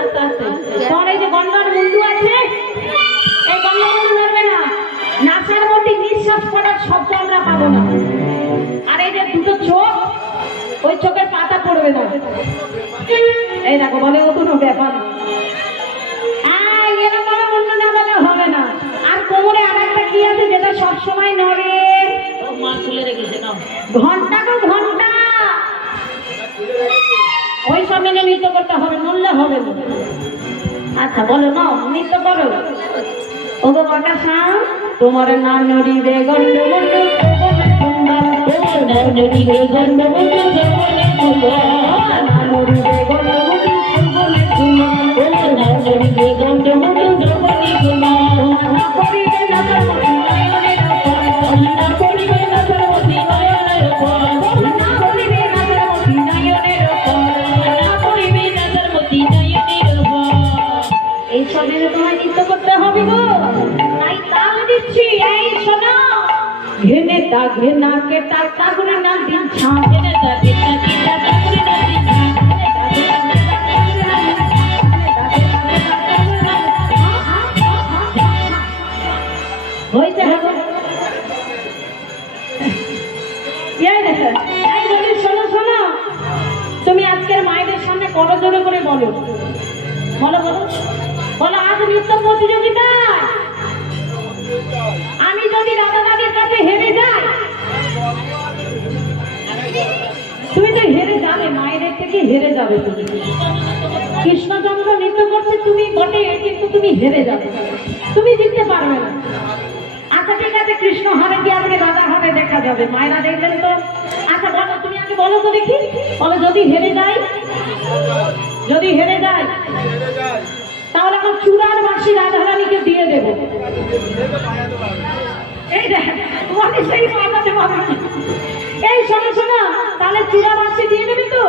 আচ্ছা আচ্ছা তোর এই যে গন্ডার মুন্ডু আছে এই গন্ডার মুন্ডু নড়বে না নাচের মধ্যে নিঃশ্বাস পড়ার শব্দ আমরা পাবো না আর এই যে দুটো চোখ ওই চোখের পাতা পড়বে না এই দেখো বলে ও কোনো ব্যাপার এরকম মুন্ডু না বলে হবে না আর কোমরে আর একটা কি আছে যেটা সবসময় নড়ে মা খুলে রেখেছে না ঘন্টা তো ঘন্টা ওই সব মিলে নৃত্য করতে হবে নড়লে হবে না আচ্ছা বলো না নৃত্য করো ও গো বাতাসা তোমার না নড়িবে গন্ড মুন্ডু তোমার না নড়িবে গন্ড মুন্ডু জবনে কুয়া না নড়িবে গন্ড মুন্ডু জবনে কুয়া তোমার না নড়িবে গন্ড মুন্ডু জবনে কুয়া না করিবে না সর্বতি নয়নের পর না করিবে না সর্বতি নয়নের পর না করিবে না সর্বতি নয়নের পর না করিবে না সর্বতি নয়নের পর এই সবে তোমায় নৃত্য করতে হবে গো তাই তাল দিচ্ছি এই শোনো ঘেনে তা ঘেনা কে তা তাগুরে না দিন ছা ঘেনে তা ঘেনা কে তা তাগুরে না দিন ছা হইতে হবে এই দেখো এই বলি শোনো শোনো তুমি আজকের মায়েদের সামনে করজোড়ে করে বলো বলো বলো বলো আজ নৃত্য প্রতিযোগিতা আমি যদি রাধা রানীর কাছে হেরে যাই তুমি তো হেরে যাবে মায়েদের থেকে হেরে যাবে তুমি কৃষ্ণচন্দ্র নৃত্য করছে তুমি বটে কিন্তু তুমি হেরে যাবে তুমি জিততে পারবে না আচ্ছা ঠিক আছে কৃষ্ণ হারে কি আজকে রাধা হারে দেখা যাবে মায়েরা দেখবেন তো আচ্ছা বলো তুমি আগে বলো তো দেখি বলো যদি হেরে যাই তাহলে আমার চূড়ার বাঁশি রাধারানীকে দিয়ে দেবো এই দেখ তোমাকে সেই পাঠাতে পারবে না এই শোনো শোনো তাহলে চূড়া বাঁশি দিয়ে দেবে তো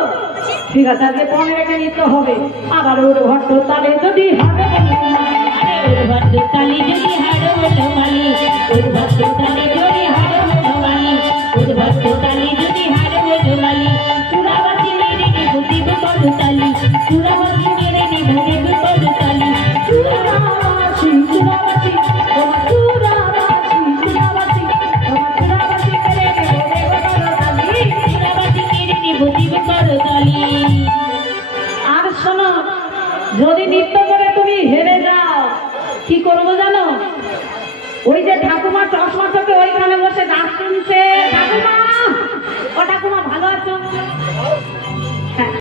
ঠিক আছে আজকে 15 নিতে হবে আবার ওর ভট্ট তালে যদি হারে ওর ভট্ট তালি যদি হারে ওঠমালি ওর ভট্ট তালি যদি হারে ওঠমালি ওর ভট্ট তালি যদি হারে ওঠমালি চূড়া বাঁশি মেরে নি বুদ্ধি বিপদ তালি চূড়া বাঁশি মেরে নি বুদ্ধি বিপদ তালি চূড়া বাঁশি তোমার চূড়া বাঁশি তোমার চূড়া বাঁশি মেরে নি বুদ্ধি বিপদ তালি চূড়া বাঁশি মেরে নি বুদ্ধি বিপদ তালি আর শোনো যদি নৃত্য করে তুমি হেরে যাও কি করবো জানো ওই যে ঠাকুমা চশমা থেকে ওইখানে বসে গান শুনছে ঠাকুমা ও ঠাকুমা ভালো আছো